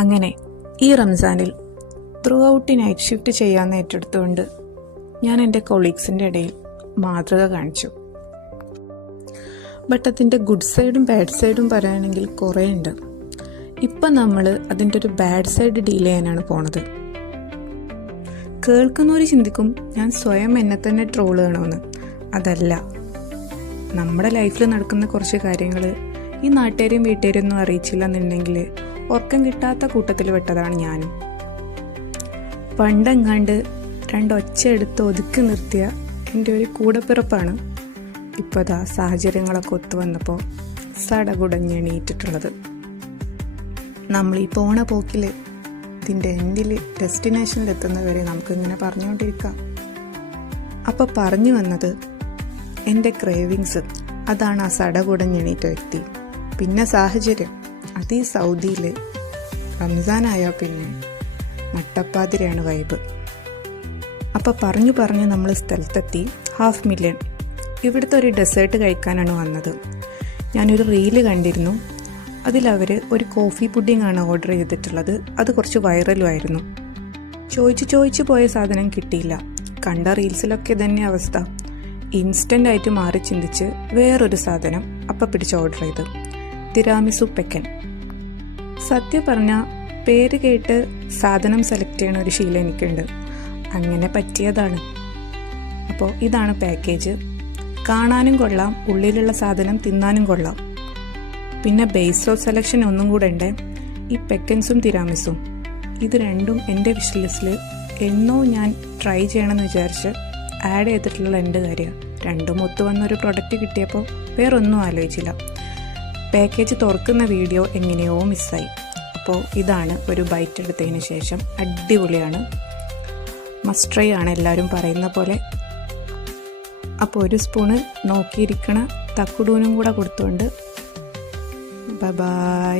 അങ്ങനെ ഈ റംസാനിൽ through out night shift ചെയ്യാമെന്ന് ഏറ്റെടുത്തുകൊണ്ട് ഞാൻ എൻ്റെ കൊളീഗ്സിൻ്റെ ഇടയിൽ മാതൃക കാണിച്ചു. ബട്ട് അതിൻ്റെ ഗുഡ് സൈഡും ബാഡ് സൈഡും പറയുകയാണെങ്കിൽ കുറേ ഉണ്ട്. ഇപ്പം നമ്മൾ അതിൻ്റെ ഒരു ബാഡ് സൈഡ് ഡീൽ ചെയ്യാനാണ് പോണത്. കേൾക്കുന്നവർ ചിന്തിക്കും ഞാൻ സ്വയം എന്നെ തന്നെ ട്രോൾ ചെയ്യണമെന്ന്. അതല്ല, നമ്മുടെ ലൈഫിൽ നടക്കുന്ന കുറച്ച് കാര്യങ്ങൾ ഈ നാട്ടുകാരെയും വീട്ടുകാരെയും ഒന്നും അറിയിച്ചില്ല എന്നുണ്ടെങ്കിൽ ഉറക്കം കിട്ടാത്ത കൂട്ടത്തിൽ പെട്ടതാണ് ഞാനും. പണ്ടെങ്ങാണ്ട് രണ്ടൊച്ച എടുത്ത് ഒതുക്കി നിർത്തിയ എൻ്റെ ഒരു കൂടപ്പിറപ്പാണ് ഇപ്പോൾ അതാ സാഹചര്യങ്ങളൊക്കെ ഒത്തു വന്നപ്പോൾ സടകുടഞ്ഞെണീറ്റിട്ടുള്ളത്. നമ്മൾ ഈ പോണ പോക്കിൽ ഇതിൻ്റെ എൻഡിൽ ഡെസ്റ്റിനേഷനിലെത്തുന്നവരെ നമുക്കിങ്ങനെ പറഞ്ഞുകൊണ്ടിരിക്കാം. അപ്പോൾ പറഞ്ഞു വന്നത് എൻ്റെ ക്രേവിങ്സ്, അതാണ് ആ സടകുടഞ്ഞെണീറ്റ വ്യക്തി. പിന്നെ സാഹചര്യം, അത് ഈ സൗദിയിൽ റംസാനായാൽ പിന്നെ മട്ടപ്പാതിരയാണ് വൈബ്. അപ്പോൾ പറഞ്ഞു നമ്മൾ സ്ഥലത്തെത്തി. 500,000 ഇവിടുത്തെ ഒരു ഡെസേർട്ട് കഴിക്കാനാണ് വന്നത്. ഞാനൊരു റീല് കണ്ടിരുന്നു. അതിലവർ ഒരു കോഫി പുഡിങ്ങാണ് ഓർഡർ ചെയ്തിട്ടുള്ളത്. അത് കുറച്ച് വൈറലുമായിരുന്നു. ചോദിച്ചു പോയ സാധനം കിട്ടിയില്ല. കണ്ട റീൽസിലൊക്കെ തന്നെ അവസ്ഥ. ഇൻസ്റ്റൻ്റ് ആയിട്ട് മാറി ചിന്തിച്ച് വേറൊരു സാധനം അപ്പം പിടിച്ച് ഓർഡർ ചെയ്ത് തിരാമിസു പെക്കൻ. സത്യം പറഞ്ഞാൽ പേര് കേട്ട് സാധനം സെലക്ട് ചെയ്യണ ഒരു ശീലം എനിക്കുണ്ട്. അങ്ങനെ പറ്റിയതാണ്. അപ്പോൾ ഇതാണ് പാക്കേജ്. കാണാനും കൊള്ളാം, ഉള്ളിലുള്ള സാധനം തിന്നാനും കൊള്ളാം. പിന്നെ ബേസ് ഓഫ് സെലക്ഷൻ ഒന്നും കൂടെ ഉണ്ട്. ഈ പെക്കൻസും തിരാമിസും ഇത് രണ്ടും എൻ്റെ വിഷ് ലിസ്റ്റിൽ എന്നോ ഞാൻ ട്രൈ ചെയ്യണമെന്ന് വിചാരിച്ച് ആഡ് ചെയ്തിട്ടുള്ള എൻ്റെ കാര്യമാണ്. രണ്ടും ഒത്തു വന്നൊരു പ്രൊഡക്റ്റ് കിട്ടിയപ്പോൾ വേറൊന്നും ആലോചിച്ചില്ല. പാക്കേജ് തുറക്കുന്ന വീഡിയോ എങ്ങനെയോ മിസ്സായി. അപ്പോൾ ഇതാണ് ഒരു ബൈറ്റ് എടുത്തതിന് ശേഷം. അടിപൊളിയാണ്, മസ്റ്റ് ട്രൈ ആണ് എല്ലാവരും പറയുന്ന പോലെ. അപ്പോൾ ഒരു സ്പൂണ് നോക്കിയിരിക്കണ തക്കുടൂനും കൂടെ കൊടുത്തുകൊണ്ട് ബൈ.